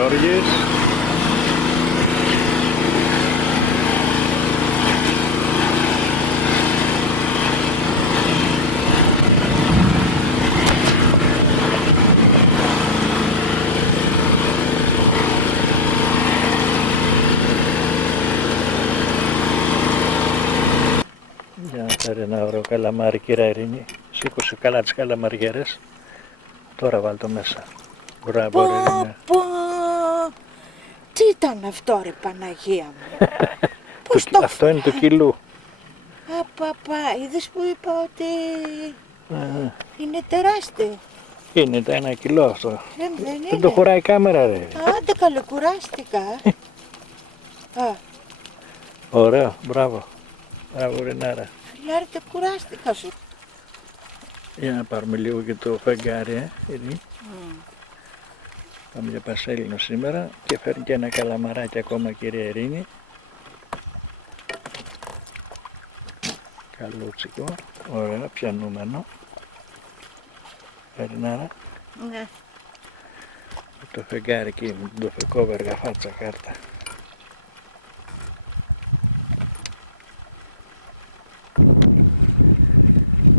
Γιώργης. Για να πάρει ένα ωραίο καλαμάρι, κυρία Ειρήνη. Σήκωσε καλά τις καλαμαριέρες. Τώρα βάλ το μέσα. Μπράβο, Ειρήνη. Τι ήταν αυτό, ρε Παναγία μου? Πώς το Αυτό είναι του κιλού. Απαπα, είδες που είπα ότι είναι τεράστιο. Είναι τα 1 κιλό αυτό. Δεν Δεν το χωράει η κάμερα, ρε. Άντε καλοκουράστηκα. Α, Ωραίο, μπράβο. Μπράβο, Ρινάρα. φιλάρετε, κουράστηκα σου. Για να πάρουμε λίγο και το φεγγάρι, Ειρήνη. Πάμε για Πασέλινο σήμερα και φέρνει και ένα καλαμαράκι ακόμα, κυρία Ειρήνη. Καλούτσικο, ωραίο, πιανούμενο. Ρινάρα. Ναι. Το φεγγάρι εκεί με την τοφεκόβεργα φάτσα κάρτα.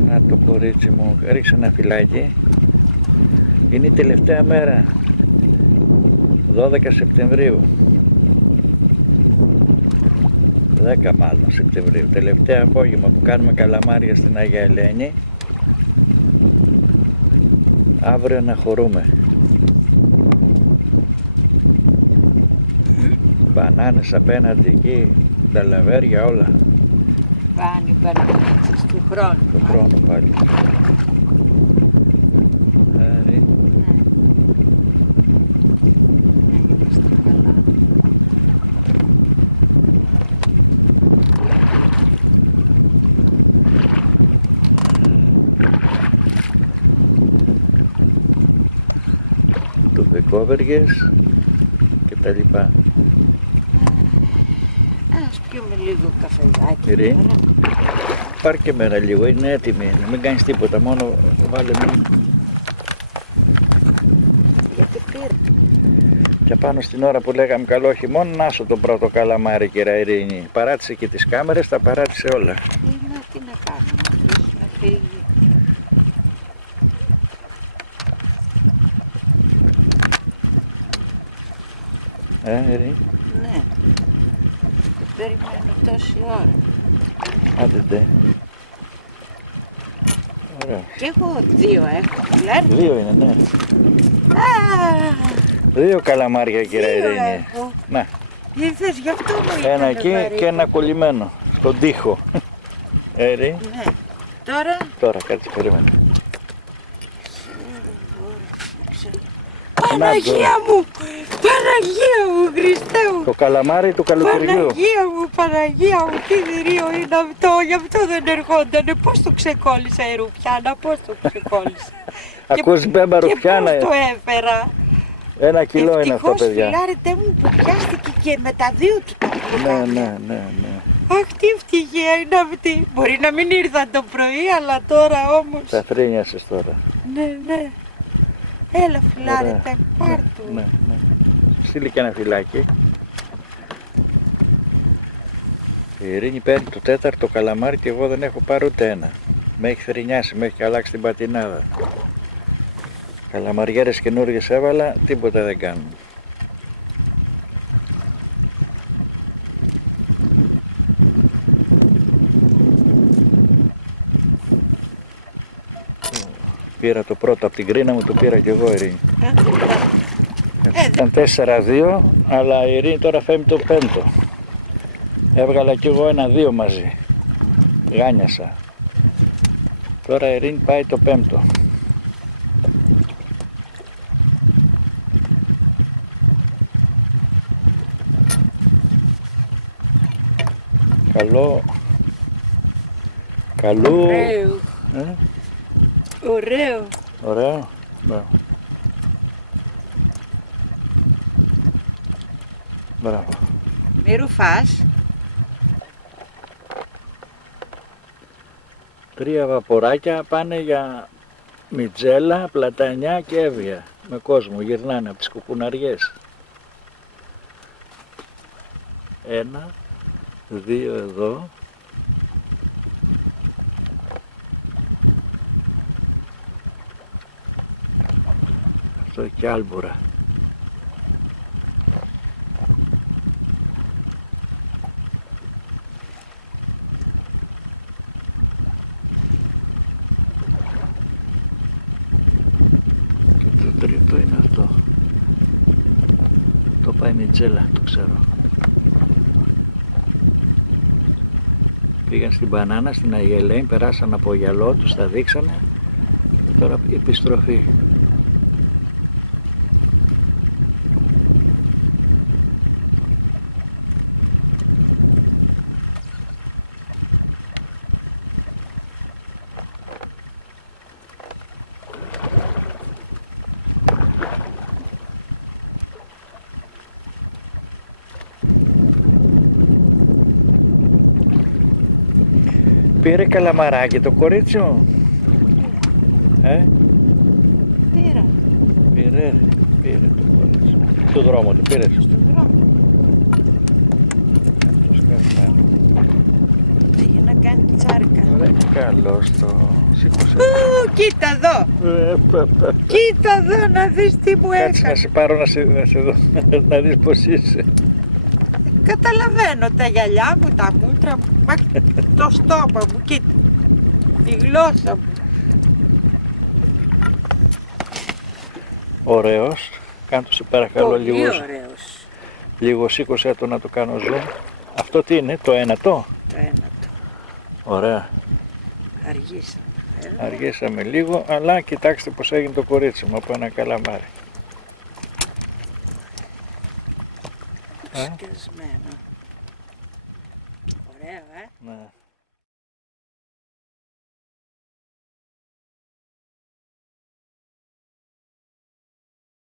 Να το κορίτσι μου, ρίξε ένα φυλάκι. Είναι η τελευταία μέρα, 12 Σεπτεμβρίου. 10 μάλλον Σεπτεμβρίου. Τελευταία απόγευμα που κάνουμε καλαμάρια στην Αγία Ελένη. Αύριο να χωρούμε. Μπανάνες απέναντι εκεί, νταλαβέρια όλα. Πάνε οι μπανανίτσες του χρόνου. Το χρόνο πάλι. Άρη. Ναι. Είμαστε καλά. Το δεκόβεργες και τα λοιπά. Ας πιούμε λίγο καφεδάκι. Ειρήνη. τώρα. Πάρ' και μέρα λίγο, είναι έτοιμη, μην κάνεις τίποτα, μόνο βάλε μην. Γιατί πήρα. Και πάνω στην ώρα που λέγαμε καλό χειμώνα, να σου το πρώτο καλαμάρι, κυρία Ειρήνη. Παράτησε και τις κάμερες, τα παράτησε όλα. Τι να κάνουμε, αφήσουμε να φύγει. Ειρήνη, Ναι. Το περιμένω τόση ώρα. άντε τε. Ωραία. Κι εγώ 2 έχω, φιλάρι. 2 είναι, ναι. Α, 2 καλαμάρια, κυρία 2 Ειρήνη. έχω. Να, Ήρθες, γι' αυτό μου ήρθανε ένα εκεί βαρύ. και ένα κολλημένο, στον τοίχο. Ειρήνη, Ναι. Τώρα. τώρα κάτσε, περίμενε. Παναγία μου! Παναγία μου, Χριστέ μου! Το καλαμάρι του καλοκαιριού. Παναγία μου, Παναγία μου, τι θηρίο είναι αυτό, γι' αυτό δεν ερχόντανε. Πώς το ξεκόλλησα η Ρουφιάνα, πώς το ξεκόλλησα. Ακούς μπέμπα Ρουφιάνα, Και πώς το έφερα. 1 κιλό είναι αυτό, παιδιά. Φιλάρετε μου που πιάστηκε και με τα 2 του τα Ναι, πουλάκια. ναι. Αχ, τι ευτυχία είναι αυτή. Μπορεί να μην ήρθαν το πρωί, αλλά τώρα όμως. Τα θρήνιασες τώρα. Ναι. Έλα φιλάρετε, πάρ' του. Ναι. Στείλει και ένα φυλάκι. Η Ειρήνη παίρνει το 4ο καλαμάρι και εγώ δεν έχω πάρει ούτε ένα. Με έχει θρηνιάσει, με έχει αλλάξει την πατινάδα. Καλαμαριέρες καινούργιες έβαλα, τίποτα δεν κάνουν. Πήρα το πρώτο από την κρίνα μου, το πήρα κι εγώ, Ειρήνη. Ήταν 4-2, αλλά η Ειρήνη τώρα φέρνει το 5ο. Έβγαλα κι εγώ 1-2 μαζί. Γάνιασα. Τώρα η Ειρήνη πάει το 5ο. Καλό. Καλού. Ωραίο. Ωραίο. Ωραίο. Μπράβο. Μπράβο. Μη ρουφάς. 3 βαποράκια πάνε για Μιτζέλα, Πλατανιά και Εύβοια. Με κόσμο γυρνάνε από τις κουκουναριές. Ένα, δύο εδώ. Αυτό και άλμπουρα. Και το τρίτο είναι αυτό. Το Πανιτζέλα, το ξέρω. Πήγαν στην Μπανάνα, στην Αγία Ελένη, περάσαν από γυαλό, τους τα δείξανε και τώρα επιστροφή. Πήρε καλαμαράκι το κορίτσι μου. Πήρα. Πήρε το κορίτσι μου. Στο δρόμο του πήρε. Στον δρόμο. Αυτός καημένο. Πήγε να κάνει τσάρκα. Ωραία, καλώς το σήκωσε. Κοίτα εδώ. Κοίτα εδώ να δεις τι μου Κάτσε έκανε. να σε πάρω να σε δω, να δεις πως είσαι. Καταλαβαίνω τα γυαλιά μου, τα μούτρα μου, μα το στόμα μου, κοίτα. Τη γλώσσα μου. Ωραίος. Κάντο σε παρακαλώ Πολύ λίγο. ωραίος. Λίγο σήκωσέ το να το κάνω zoom. Αυτό τι είναι, το ένατο. Το ένατο. Ωραία. Αργήσαμε. Αργήσαμε λίγο, αλλά κοιτάξτε πως έγινε το κορίτσι μου από ένα καλαμάρι. Σκεσμένο. Ωραίο, Ναι.